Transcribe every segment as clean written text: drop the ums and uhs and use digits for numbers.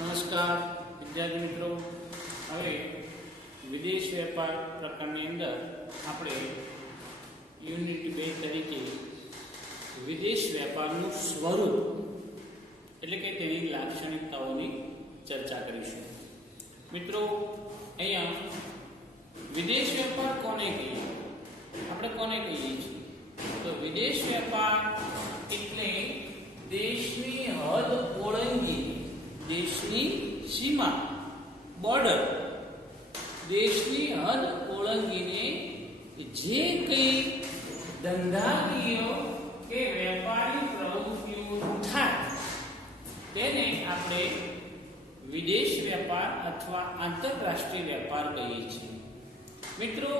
નમસ્કાર વિદ્યાર્થી મિત્રો, હવે વિદેશ વેપાર પ્રકરણની અંદર આપણે યુનિટ 2 તરીકે વિદેશ વેપારનું સ્વરૂપ એટલે કે તેની લાક્ષણિકતાઓની ચર્ચા કરીશું. મિત્રો, અહીંયા વિદેશ વેપાર કોને કહીએ, આપણે કોને કહીએ છીએ? તો વિદેશ વેપાર એટલે દેશની હદ ઓળંગી, દેશની સીમા, બોર્ડર, દેશની હદ ઓળંગીને જે કંઈ ધંધાકીય કે વેપારી પ્રવૃત્તિઓ થાય તેને આપણે વિદેશ વેપાર અથવા આંતરરાષ્ટ્રીય વેપાર કહીએ છીએ. મિત્રો,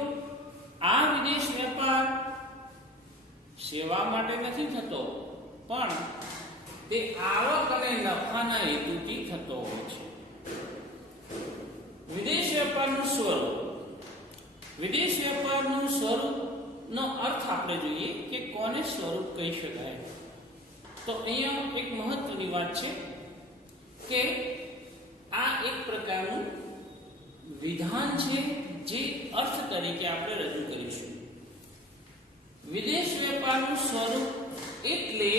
આ વિદેશ વેપાર સેવા માટે નથી થતો, પણ તે આવક અને નફાના હેતુથી થતો હોય છે. વિદેશ વેપારનું સ્વરૂપ, વિદેશ વેપારનું સ્વરૂપનો અર્થ આપણે જોઈએ કે કોને સ્વરૂપ કહી શકાય. તો અહીંયા એક મહત્વની વાત છે કે આ એક પ્રકારનું વિધાન છે જે અર્થ તરીકે આપણે રજૂ કરીશું. વિદેશ વેપારનું સ્વરૂપ એટલે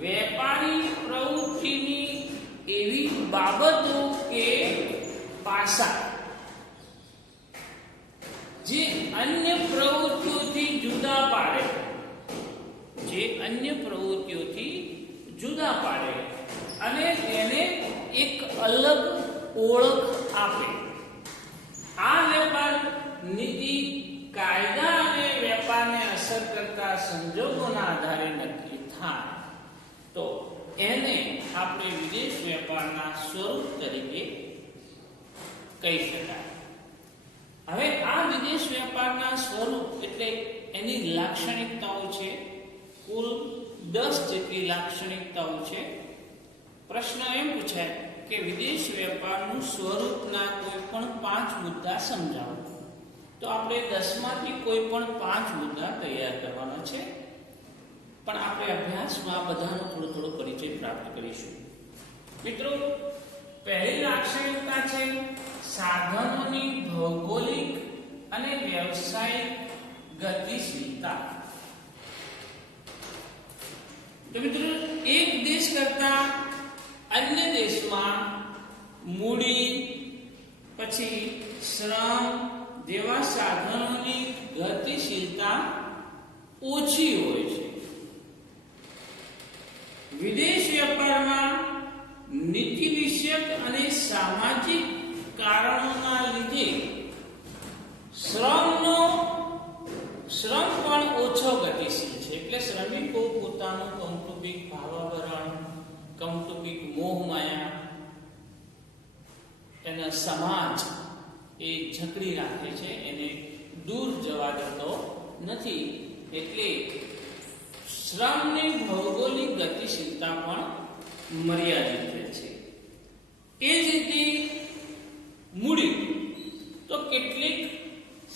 વેપારી પ્રવૃત્તિની એવી બાબતો કે પાસા જે અન્ય પ્રવૃત્તિઓથી જુદા પાડે, જે અન્ય પ્રવૃત્તિઓથી જુદા પાડે અને તેને એક અલગ ઓળખ આપે. આ વેપાર નીતિ કાયદા અને વેપારને અસર કરતા સંજોગોના આધારે નક્કી થાય તો એને આપણે વિદેશ વેપારના સ્વરૂપ તરીકે કહી શકાય. હવે આ વિદેશ વેપારના સ્વરૂપ એટલે એની લાક્ષણિકતાઓ છે. કુલ 10 જેટલી લાક્ષણિકતાઓ છે. પ્રશ્ન એમ પૂછાય કે વિદેશ વેપારનું સ્વરૂપના કોઈ પણ 5 મુદ્દા સમજાવો. તો આપણે 10 માંથી કોઈ પણ 5 મુદ્દા તૈયાર કરવાના છે, પણ આપણે અભ્યાસમાં બધાનો થોડો થોડો પરિચય પ્રાપ્ત કરીશું. મિત્રો, પહેલી લાક્ષણિકતા છે સાધનોની ભૌગોલિક અને વ્યવસાયિક ગતિશીલતા. તો મિત્રો, એક દેશ કરતા અન્ય દેશમાં મૂડી, પછી શ્રમ જેવા સાધનોની ગતિશીલતા ઓછી હોય છે. વિદેશ વેપારમાં નીતિ વિષયક અને સામાજિક કારણોના લીધે શ્રમ પણ ઓછો ગતિશીલ છે. એટલે શ્રમિકો પોતાનું કૌટુંબિક ભાવાવરણ, કૌટુંબિક મોહમાયા, એના સમાજ એ જકડી રાખે છે, એને દૂર જવા દેતો નથી. એટલે શ્રમની ભૌગોલિક ગતિશીલતા પણ મર્યાદિત રહે છે. એ જ રીતે મૂડી, તો કેટલીક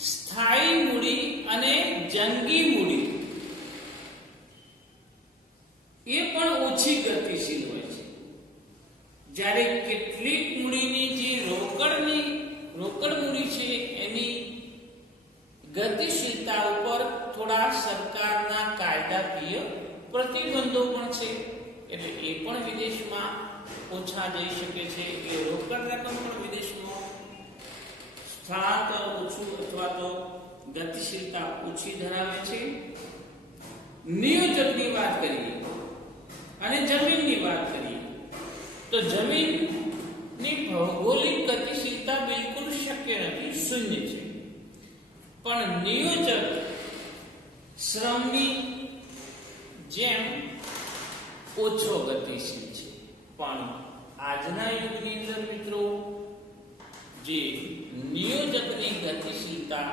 સ્થાયી મૂડી અને જંગી મૂડી એ પણ ઓછી ગતિશીલ હોય છે. જ્યારે કેટલીક મૂડીની જે રોકડ મૂડી છે એની ગતિશીલતા ઉપર થોડા સરકારના કાયદાકીય પ્રતિબંધો પણ છે. એટલે એ પણ વિદેશમાં ઓછા જઈ શકે છે. એ રોકડ રકમ પણ વિદેશમાં સ્થળાંતર ઓછું અથવા તો ગતિશીલતા ઓછી ધરાવે છે. નિયોજકની વાત કરીએ અને જમીનની વાત કરીએ તો જમીનની ભૌગોલિક ગતિશીલતા બિલકુલ શક્ય નથી, શૂન્ય છે. પણ નિયોજક શ્રમની જેમ ઓછો ગતિશીલ છે. પણ આજના યુગની અંદર મિત્રો, જે નિયોજકની ગતિશીલતા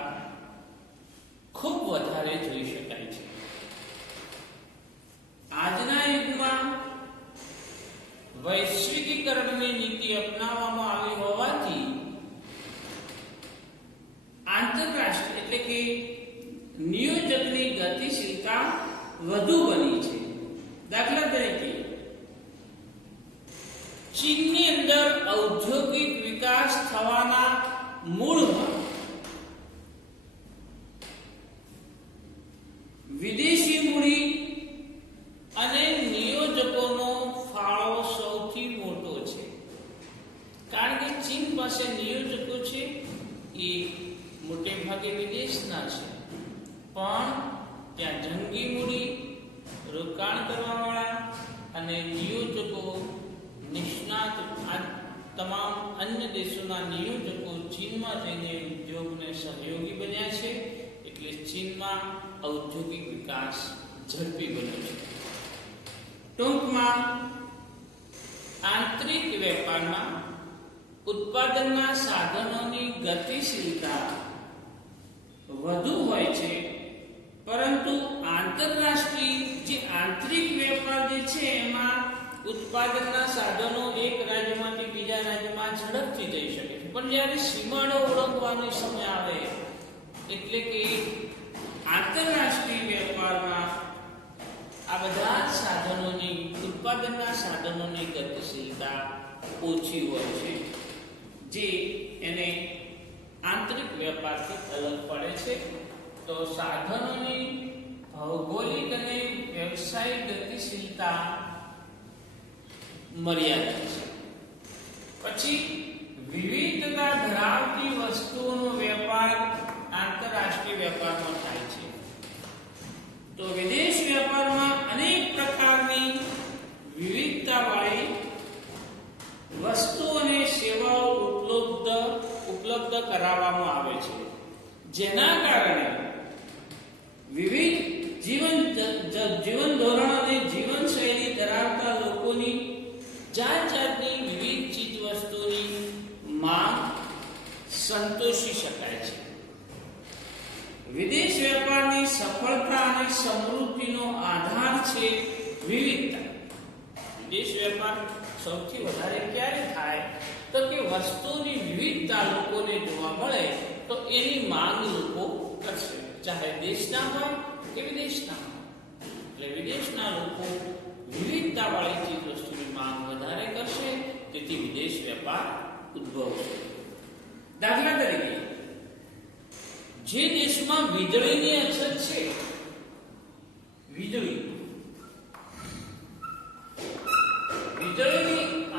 ખૂબ વધારે જોઈ શકાય છે. આજના યુગમાં વૈશ્વિકીકરણની નીતિ અપનાવવામાં આવી હોવાથી આંતરરાષ્ટ્રીય એટલે કે નિયોજકની ગતિશીલતા વધુ બની છે. દાખલા તરીકે ઔદ્યોગિક વિકાસ થવાના મૂળમાં વિદેશી મૂડી અને નિયોજકોનો ફાળો સૌથી મોટો છે. કારણ કે ચીન પાસે નિયોજકો છે એ મોટે ભાગે વિદેશના છે, પણ ત્યાં જંગી મૂડી, રોકાણ કરવાવાળા અને નિયોજકો, નિષ્ણાત, આ તમામ અન્ય દેશોના નિયોજકો ચીનમાં જઈને ઉદ્યોગને સહયોગી બન્યા છે. એટલે ચીનમાં ઔદ્યોગિક વિકાસ ઝડપી બન્યો છે. ટૂંકમાં આંતરિક વેપારમાં ઉત્પાદનના સાધનોની ગતિશીલતા વધુ હોય છે, પરંતુ આંતરિક વેપાર જે છે એમાં ઉત્પાદનના સાધનો એક રાજ્યમાંથી બીજા રાજ્યમાં ઝડપથી જઈ શકે છે. પણ જ્યારે સીમાડો ઓળંગવાનો સમય આવે એટલે કે આંતરરાષ્ટ્રીય વેપારમાં આ બધા સાધનોની ઉત્પાદનના સાધનોની ગતિશીલતા ઓછી હોય છે, જે એને આંતરિક વેપારથી અલગ પડે છે. તો સાધનોની ભૌગોલિક અને વ્યવસાયિક ગતિશીલતા મર્યાદિત છે. પછી વિવિધતા ધરાવતી વસ્તુઓનો વેપાર આંતરરાષ્ટ્રીય વેપારમાં થાય છે. તો વિદેશ વેપારમાં અનેક પ્રકારની વિવિધતાવાળી વસ્તુઓ અને સેવાઓ ઉપલબ્ધ કરાવવામાં આવે છે, જેના કારણે વિવિધ જીવન ધોરણ અને જીવનશૈલી ધરાવતા લોકોની જાતની વિવિધ ચીજ વસ્તુની માંગ સંતોષી શકાય છે. વિદેશ વેપારની સફળતા અને સમૃદ્ધિનો આધાર છે વિવિધતા. વિદેશ વેપાર સૌથી વધારે ક્યારે થાય તો કે વસ્તુની વિવિધતા લોકોને જોવા મળે તો એની માંગ લોકો કરશે, ચાહે દેશના હોય કે વિદેશના હોય. એટલે વિદેશના લોકો વિવિધતાવાળી ચીજ વસ્તુની માંગ વધારે કરશે, તેથી વિદેશ વેપાર ઉદ્ભવશે. દાખલા તરીકે જે દેશમાં વીજળીની અછત છે, વીજળીની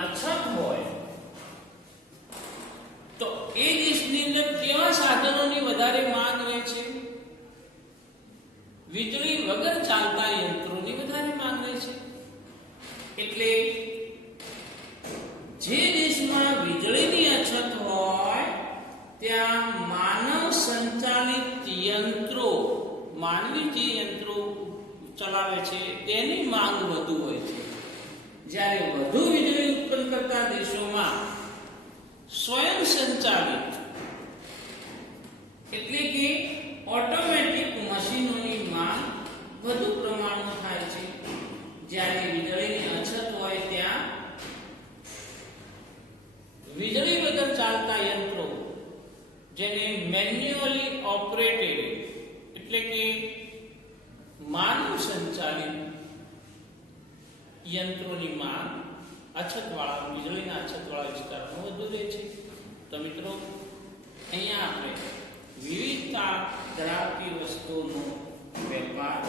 અછત હોય તો એ દેશની અંદર કેવા સાધનોની વધારે માંગ રહે છે? વીજળી વગર ચાલતા યંત્રોની વધારે માંગ રહે છે. એટલે જે દેશમાં વીજળીની અછત હોય ત્યાં માનવ સંચાલિત યંત્રો, માનવી જે યંત્રો ચલાવે છે તેની માંગ વધુ હોય છે. જ્યારે વધુ વીજળી ઉત્પન્ન કરતા દેશોમાં સ્વયં સંચાલિત એટલે કે ઓટોમેટિક મશીનોની માંગ વધુ પ્રમાણમાં થાય છે. જ્યારે વીજળીની અછત હોય ત્યાં વીજળી વગર ચાલતા યંત્રો, જેને મેન્યુઅલી ઓપરેટેડ એટલે કે માનવ સંચાલિત યંત્રોની માંગ અછતવાળા, વીજળીના અછતવાળા વિસ્તારોમાં વધુ રહે છે. તો મિત્રો, અહીંયા આપણે વિવિધતા ધરાવતી વસ્તુઓનો વેપાર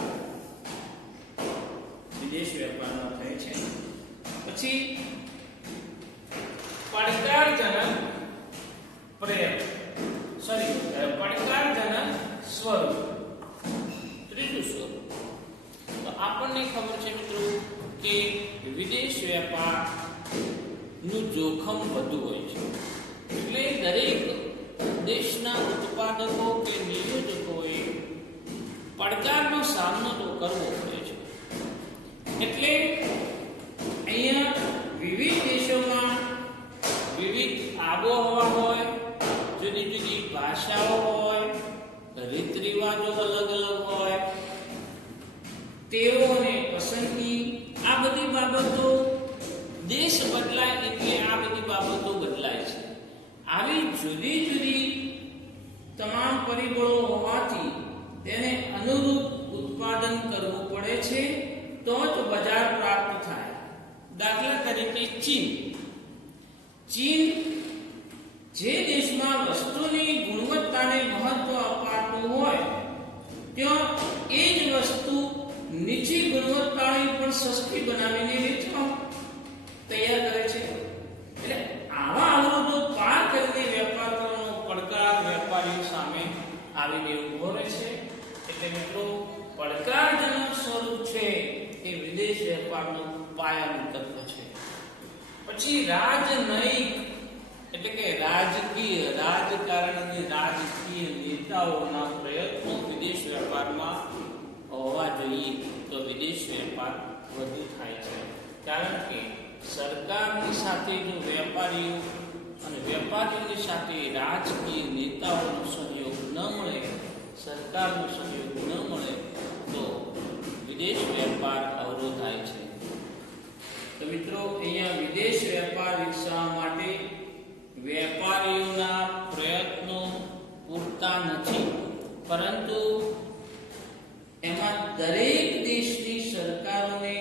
વિદેશ વેપારમાં થાય છે. પછી પડકારજનક સ્વરૂપ, ત્રીજું સ્વરૂપ. તો આપણને ખબર છે મિત્રો કે વિદેશ વેપાર નું જોખમ વધુ હોય છે. એટલે દરેક દેશના ઉત્પાદકો કે નિયોજકોએ પડકારનો સામનો તો કરવો પડે છે. એટલે અહીંયા વિવિધ દેશોમાં વિવિધ આબોહવા હોય, જુદી જુદી ભાષાઓ હોય, રીત રિવાજો અલગ અલગ હોય, તેઓને પસંદગી, આ બધી બાબતો દેશ બદલાય એટલે આ બધી બાબતો બદલાય છે. આવી જુદી જુદી તમામ પરિબળો હોવાથી તેને અનુરૂપ ઉત્પાદન કરવું પડે છે, તો જ બજાર પ્રાપ્ત થાય. દાખલા તરીકે ચીન જે દેશમાં વસ્તુની ગુણવત્તાને મહત્વ અપાતું હોય ત્યાં એ જ વસ્તુ નીચી ગુણવત્તાની પણ સસ્તી બનાવીને વેચવા તૈયાર કરે છે. એટલે આવા અવરોધો પાર કરીને વેપાર કરવાનો પડકાર વેપારીઓ સામે આવીને ઉભો રહે છે. એટલે મિત્રો પડકારજનક સ્વરૂપ છે એ વિદેશ વેપારનું પાયાનું તત્વ છે. પછી રાજનયિક એટલે કે રાજકારણ અને રાજકીય નેતાઓના પ્રયત્નો વિદેશ વેપારમાં હોવા જોઈએ તો વિદેશ વેપાર વધુ થાય છે. કારણ કે સરકારની સાથે જો વેપારીઓ અને વેપારીઓની સાથે રાજકીય નેતાઓનો સહયોગ ન મળે, સરકારનો સહયોગ ન મળે તો વિદેશ વેપાર અવરોધાય છે. તો મિત્રો અહીંયા વિદેશ વેપાર વિકસાવવા માટે વેપારીઓના પ્રયત્નો પૂરતા નથી, પરંતુ એમાં દરેક દેશની સરકારોને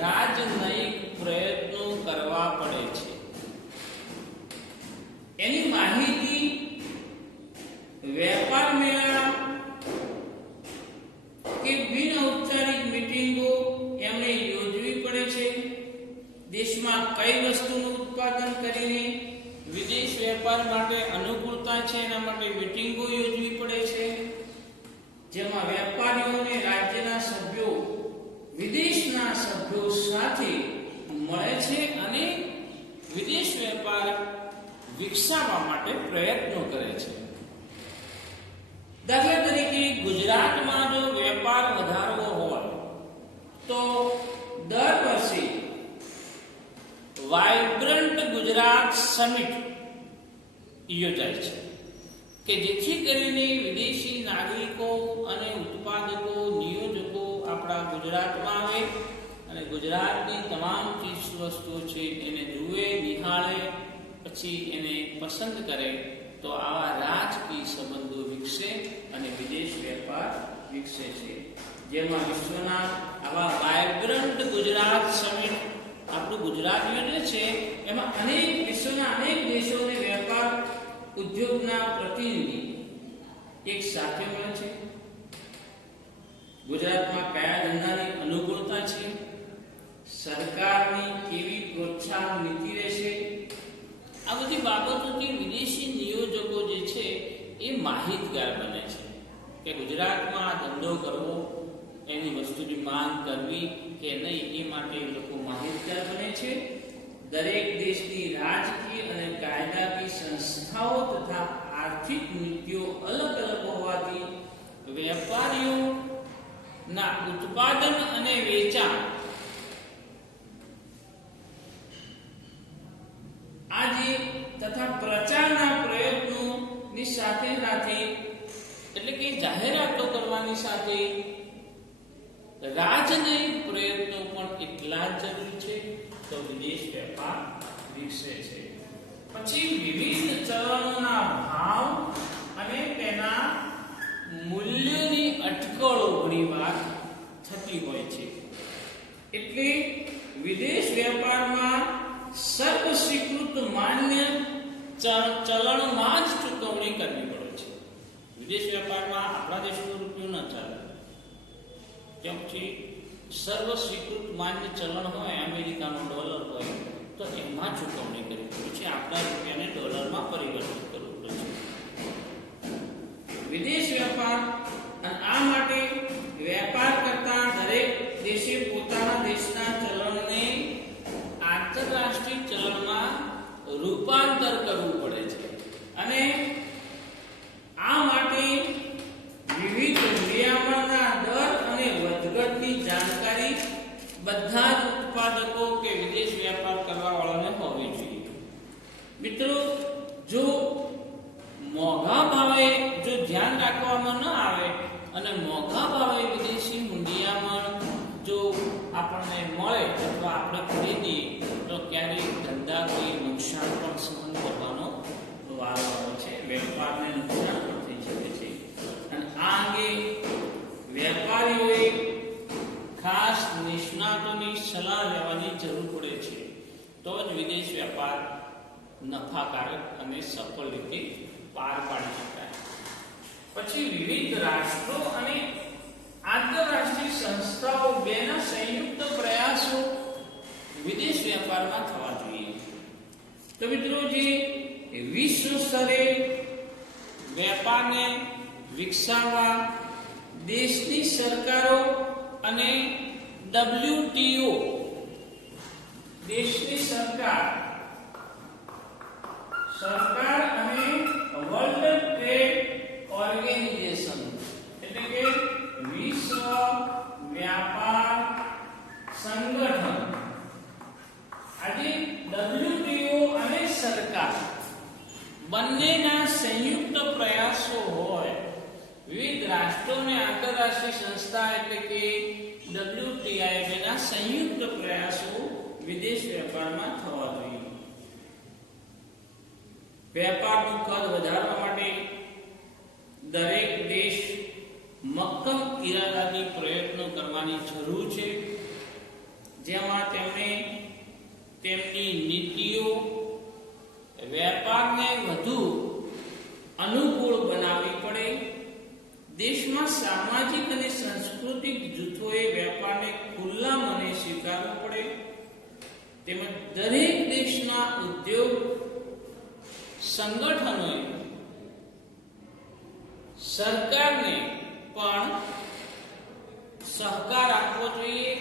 રાજનયિક પ્રયત્નો કરવા પડે છે. એની માહિતી વેપાર મેળા કે બિન ઔપચારિક મીટિંગો એમણે યોજવી પડે છે. દેશમાં કઈ વસ્તુનું ઉત્પાદન કરીને વિદેશ વેપાર માટે અનુકૂળતા છે એના માટે મીટિંગો યોજવી પડે છે, જેમાં વેપારીઓને રાજ્યના સભ્યો વિદેશના સભ્યો સાથે મળે છે અને વિદેશ વેપાર વિકસાવવા માટે પ્રયત્નો કરે છે. દાખલા તરીકે ગુજરાતમાં જો વેપાર વધારવો હોય તો દર વર્ષે વાઇબ્રન્ટ ગુજરાત સમિટ યોજાય છે કે જેથી કરીને વિદેશી નાગરિકો અને ઉત્પાદકો નિયોજકો આપણા ગુજરાતમાં આવે અને ગુજરાતની તમામ ચીજ વસ્તુઓ છે એને જુએ, નિહાળે, પછી એને પસંદ કરે તો આવા રાજકીય સંબંધો વિકસે અને વિદેશ વેપાર વિકસે છે. જેમાં વિશ્વના આવા વાઇબ્રન્ટ ગુજરાત સમિટ આપણું ગુજરાત યોજે છે, એમાં અનેક વિશ્વના અનેક દેશોને વેપાર ઉદ્યોગના પ્રતિનિધિ એક સાથે મળે છે. ગુજરાતમાં કયા ધંધાની અનુકૂળતા છે, સરકારની કેવી પ્રોત્સાહન નીતિ રહેશે, આ બધી બાબતોથી વિદેશી નિયોજકો જે છે એ માહિતગાર બને છે કે ગુજરાતમાં આ ધંધો કરવો, એની વસ્તુની માંગ કરવી કે નહીં, એ માટે એ લોકો માહિતગાર બને છે. દરેક દેશની રાજકીય અને કાયદાકીય સંસ્થાઓ તથા આર્થિક નીતિઓ અલગ અલગ હોવાથી વેપારીઓના ઉત્પાદન અને વેચાણ આજે તથા પ્રચારના પ્રયત્નોની સાથે સાથે એટલે કે જાહેરાતો કરવાની સાથે રાજનયિક પ્રયત્નો પણ એટલા જ જરૂરી છે તો વિદેશ વેપાર વિકસે છે. પછી વિવિધ ચલણોના ભાવ અને તેના મૂલ્યોની અટકળો ઘણીવાર થતી હોય છે. એટલે વિદેશ વેપારમાં સર્વસ્વીકૃત માન્ય ચલણમાં જ ચૂકવણી કરવી પડે છે. વિદેશ વેપારમાં આપણા દેશનો રૂપિયો ન ચાલે, કેમથી સર્વસ્વીકૃત માન્ય ચલણ હોય, અમેરિકાનો ડોલર હોય તો એમાં ચૂકવણી કરવી પડે છે, આપણા રૂપિયાને ડોલરમાં પરિવર્તિત કરવું પડે છે. વિદેશ વેપાર અને આ માટે વેપાર કરતા દરેક દેશે પોતાના દેશના ચલણને આંતરરાષ્ટ્રીય ચલણમાં રૂપાંતર કરવું પડે છે અને આ માટે વિવિધ નિયામનના દર અને વધઘટની જાણકારી બધા જ ઉત્પાદકો કે વિદેશ વેપાર કરવા વાળાને હોવી જોઈએ. મિત્રો, જો મોંઘા ભાવે જો ધ્યાન રાખવામાં ન આવે અને મોંઘા ભાવે વિદેશી મૂંડિયામણ જો આપણને મળે અથવા આપણે ખરીદીએ તો ક્યારેક ધંધાકીય નુકસાન પણ સહન કરવાનો વારો આવે છે, વેપારને નુકસાન પણ થઈ શકે છે. અને આ અંગે વેપારીઓએ ખાસ નિષ્ણાતોની સલાહ લેવાની જરૂર પડે છે, તો જ વિદેશ વેપાર નફાકારક અને સફળ રીતે પાર પાડી શકાય. પછી વિવિધ રાષ્ટ્રો અને આંતરરાષ્ટ્રીય સંસ્થાઓ બેના સંયુક્ત પ્રયાસો વિદેશ વેપારમાં થવા જોઈએ. તો મિત્રો, જે વિશ્વ સ્તરે વેપારને વિકસાવવા દેશની સરકારો અને WTO દેશની સરકાર અને વર્લ્ડ ટ્રેડ ઓર્ગેનાઇઝેશન એટલે કે વિશ્વ વ્યાપાર સંગઠન, આજે WTO અને સરકાર બંનેના સંયુક્ત પ્રયાસો હોય, વિવિધ રાષ્ટ્રો અને આંતરરાષ્ટ્રીય સંસ્થા એટલે કે WTI બેના સંયુક્ત પ્રયાસો વિદેશ વેપારમાં થવા જોઈએ. વેપારનું કદ વધારવા માટે દરેક દેશ મક્કમ ઇરાદાથી પ્રયત્નો કરવાની જરૂર છે, જેમાં તેમણે તેમની નીતિઓ વેપારને વધુ અનુકૂળ બનાવવી પડે. દેશમાં સામાજિક અને સાંસ્કૃતિક જૂથોએ વેપારને ખુલ્લા મને સ્વીકારવો પડે, તેમજ દરેક દેશના ઉદ્યોગ સંગઠનોએ સરકારને પણ સહકાર આપવો જોઈએ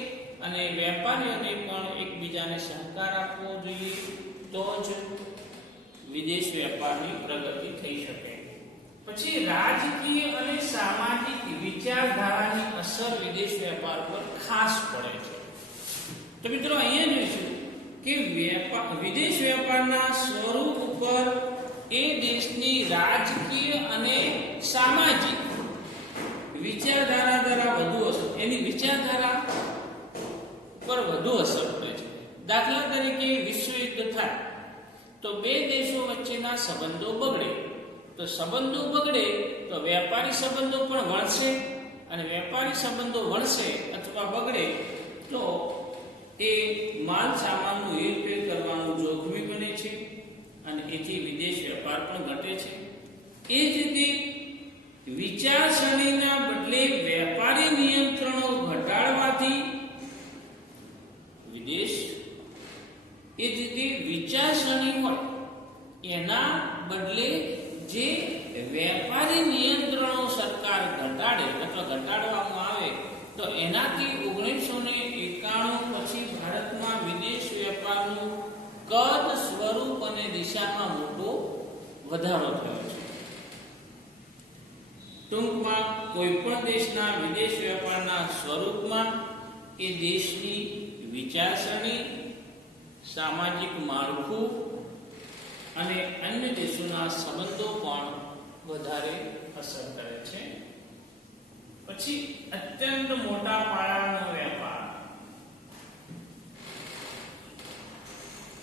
અને વેપારીઓને પણ એકબીજાને સહકાર આપવો જોઈએ, તો જ વિદેશ વેપારની પ્રગતિ થઈ શકે. પછી રાજકીય અને સામાજિક વિચારધારાની અસર વિદેશ વેપાર પર ખાસ પડે છે. તો મિત્રો, અહીંયા જોઈશું કે વિદેશ વેપારના સ્વરૂપ ઉપર એ દેશની રાજકીય અને સામાજિક વિચારધારા દ્વારા વધુ અસર, એની વિચારધારા પર વધુ અસર પડે છે. દાખલા તરીકે વિશ્વયુદ્ધ થાય તો બે દેશો વચ્ચેના સંબંધો બગડે, તો સંબંધો બગડે તો વેપારી સંબંધો પણ વણસે, અને વેપારી સંબંધો વણસે અથવા બગડે તો એ માલ સામાનનું હેરફેર કરવાનું જોખમી બને છે અને એથી વિદેશ વેપાર પણ ઘટે છે. એ જ રીતે વિચારસરણીના બદલે વેપારી નિયંત્રણો ઘટાડવાથી વિદેશ, એ જ રીતે વિચારસરણી હોય એના બદલે જે વેપારી નિયંત્રણો સરકાર ઘટાડે અથવા ઘટાડવામાં આવે તો એનાથી 1991 પછી ભારતમાં વિદેશ વેપારનું કદ, સ્વરૂપ અને દિશામાં મોટો વધારો થયો છે. ટૂંકમાં કોઈ પણ દેશના વિદેશ વેપારના સ્વરૂપમાં એ દેશની વિચારસરણી, સામાજિક માળખું અને અન્ય દેશોના સંબંધો પણ વધારે અસર કરે છે. પછી અત્યંત મોટા પાયાનો વેપાર.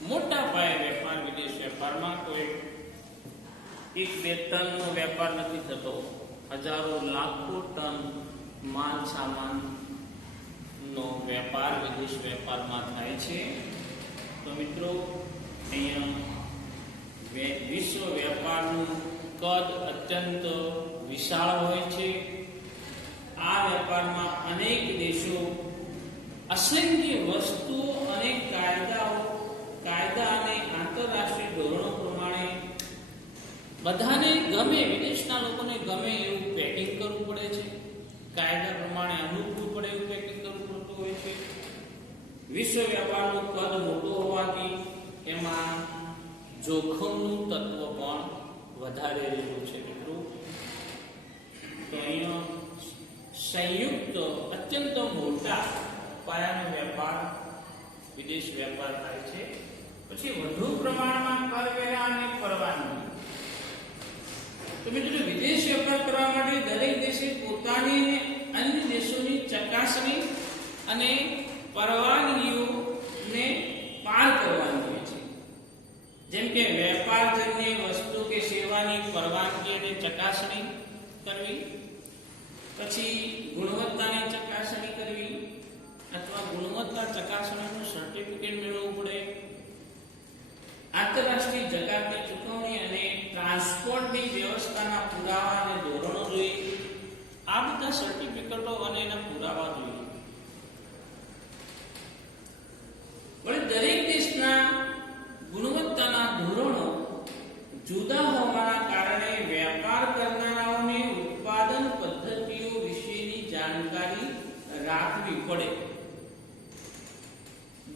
મોટા પાયે વેપાર વિદેશ વેપારમાં કોઈ 1-2 ટનનો વેપાર નથી થતો, હજારો લાખો ટન માલ સામાનનો વેપાર વિદેશ વેપારમાં થાય છે. તો મિત્રો, અહીંયા વિશ્વ વેપારનું કદ અત્યંત વિશાળ હોય છે. આ વેપારમાં અનેક દેશો અસંખ્ય વસ્તુઓ અને કાયદા અને આંતરરાષ્ટ્રીય ધોરણો પ્રમાણે બધાને ગમે, વિદેશના લોકોને ગમે એવું પેકિંગ કરવું પડે છે. કાયદા પ્રમાણે અનુકૂળ પડે એવું પેકિંગ કરવું પડતું હોય છે. વિશ્વ વેપારનું કદ મોટું હોવાથી એમાં જોખમનું તત્વ પણ વધારે રહેલું છે. મિત્રો, તો અહીંયા સંયુક્ત અત્યંત મોટા પાયાનો વેપાર વિદેશ વેપાર થાય છે. પછી વધુ પ્રમાણમાં કરવેરા અને પરવાનગી. તો મિત્રો, વિદેશ વેપાર કરવા માટે દરેક દેશે પોતાની અને અન્ય દેશોની ચકાસણી અને પરવાનગીઓને પાર કરવાની હોય છે. જેમ કે વેપારજન્ય વસ્તુ કે સેવાની પરવાનગી અને ચકાસણી કરવી, પછી ગુણવત્તાની ચકાસણી કરવી અથવા ગુણવત્તા ચકાસણીનું સર્ટિફિકેટ મેળવવું પડે, આંતરરાષ્ટ્રીય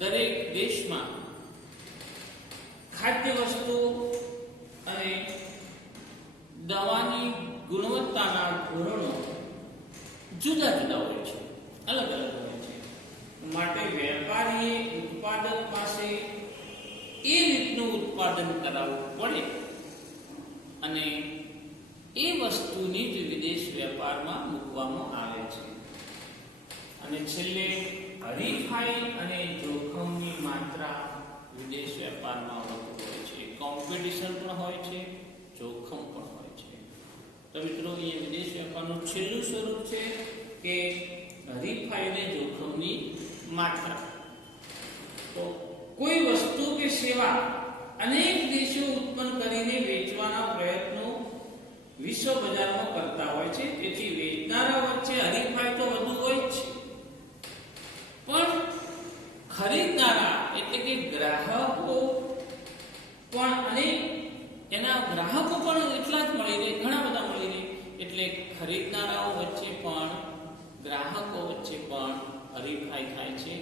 દરેક દેશમાં ખાદ્ય વસ્તુ અને દવાની ગુણવત્તાના ધોરણો જુદા જુદા હોય છે, અલગ અલગ હોય છે. માટે વેપારીએ ઉત્પાદક પાસે એ રીતનું ઉત્પાદન કરાવવું પડે અને એ વસ્તુની જ વિદેશ વેપારમાં મૂકવામાં આવે છે. અને છેલ્લે હરીફાઈ અને જોખમની માત્રા વિદેશ વેપારમાં વધુ હોય છે. કોમ્પિટિશન પણ હોય છે, જોખમ પણ હોય છે. તો મિત્રો, એ વિદેશ વેપારનું છેલ્લું સ્વરૂપ છે કે હરીફાઈ અને જોખમની માત્રા. તો કોઈ વસ્તુ કે સેવા અનેક દેશો ઉત્પન્ન કરીને વેચવાના પ્રયત્નો વિશ્વ બજારમાં કરતા હોય છે. તેથી વેચનારા વચ્ચે હરીફાઈ તો વધુ હોય જ છે, પણ ખરીદનારા એટલે કે ગ્રાહકો પણ અને એના ગ્રાહકો પણ એટલા જ મળી રહે, ઘણા બધા મળી રહે. એટલે ખરીદનારાઓ વચ્ચે પણ ગ્રાહકો વચ્ચે પણ હરીફાઈ થાય છે.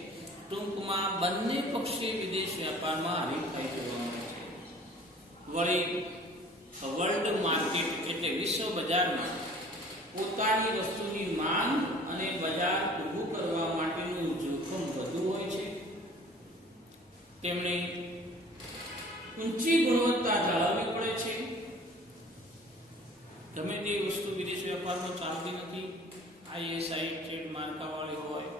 ટૂંકમાં બંને પક્ષે વિદેશ વેપારમાં હરીફાઈ જોવા મળે છે. વળી વર્લ્ડ માર્કેટ એટલે વિશ્વ બજારમાં પોતાની વસ્તુની માંગ અને બજાર ઊભું કરવા માટેનું જોખમ વધુ હોય છે. તેમણે ઊંચી ગુણવત્તા જાળવવી પડે છે. ગમે તે વસ્તુ વિદેશ વેપારમાં ચાલતી નથી. ISI ટ્રેડમાર્ક વાળી હોય,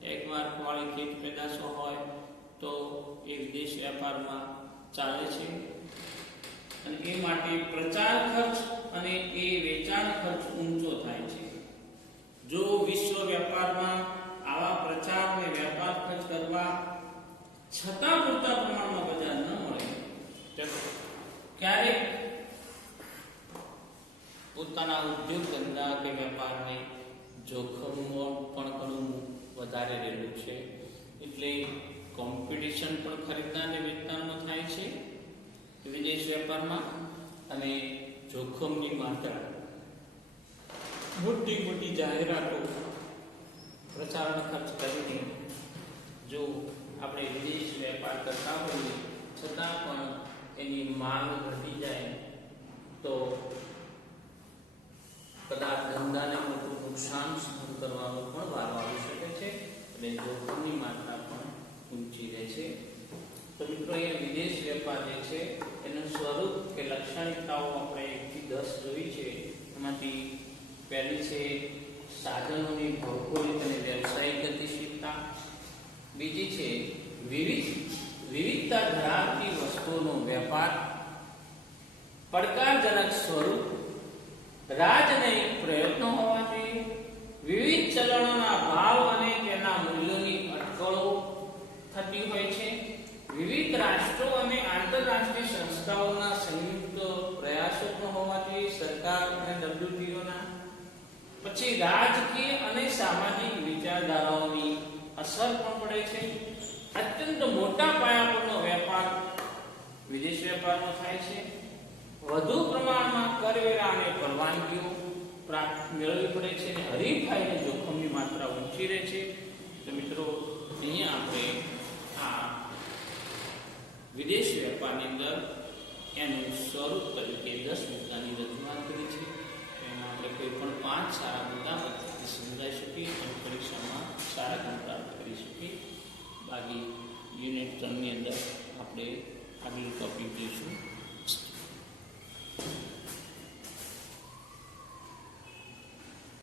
ટેગમાર્ક વાળી ખેત પેદાશો હોય તો એ વિદેશ વેપારમાં ચાલે છે. અને એ માટે પ્રચાર ખર્ચ અને એ વેચાણ ખર્ચ ઊંચો થાય છે. જો વિશ્વ વેપારમાં આવા પ્રચાર અને વેપાર ખર્ચ કરવા છતાં પૂરતા પ્રમાણમાં બજાર ન મળે તો ક્યારેક પોતાના ઉદ્યોગ ધંધા કે વેપારને જોખમમાં પણ ઘણું વધારે રહેલું છે. એટલે કોમ્પિટિશન પણ ખરીદનાર અને વેચનારમાં થાય છે વિદેશ વેપારમાં. અને જોખમની માત્રા, મોટી મોટી જાહેરાતો, પ્રચારણ ખર્ચ કરીને જો આપણે વિદેશ વેપાર કરતા હોઈએ છતાં પણ એની માંગ ઘટી જાય તો કદાચ ધંધાને મોટું નુકસાન સહન કરવાનો પણ વારો આવી શકે છે અને જોખમની માત્રા પણ ઊંચી રહે છે. તો મિત્રો, એ વિદેશ વેપાર જે છે એનું સ્વરૂપ કે લાક્ષણિકતાઓ આપણે 1 થી 10 જોઈ છે. એમાંથી પહેલી છે સાધનોની ભૌગોલિક અને વ્યવસાયિક ગતિશીલતા. બીજી છે વિવિધતા ધરાવતી વસ્તુઓનો વેપાર. પડકારજનક સ્વરૂપ, રાજનૈતિક પ્રયત્નો હોવા જોઈએ. વિવિધ ચલણોના ભાવ અને તેના મૂલ્યોની અટકળો થતી હોય છે. વિવિધ રાષ્ટ્રો અને આંતરરાષ્ટ્રીય સંસ્થાઓના સંયુક્ત પ્રયાસો પણ હોવા જોઈએ, સરકાર અને WTO ના. પછી રાજકીય અને સામાજિક વિચારધારાઓની અસર પણ પડે છે. અત્યંત મોટા પાયા પરનો વેપાર વિદેશ વેપારમાં થાય છે. વધુ પ્રમાણમાં કરવેરા અને પરવાનગીઓ મેળવવી પડે છે અને હરીફાઈ અને જોખમની માત્રા ઊંચી રહે છે. તો મિત્રો, અહીંયા આપણે આ વિદેશ વેપારની અંદર એનું સ્વરૂપ તરીકે 10 મુદ્દાની રજૂઆત કરી છે. એમાં આપણે કોઈ પણ 5 સારા મુદ્દા સમજાઈ શકીએ અને પરીક્ષામાં સારા ગુણ પ્રાપ્ત કરી શકીએ. બાકી યુનિટ 3 ની અંદર આપણે આગળ ટોપિક જોઈશું.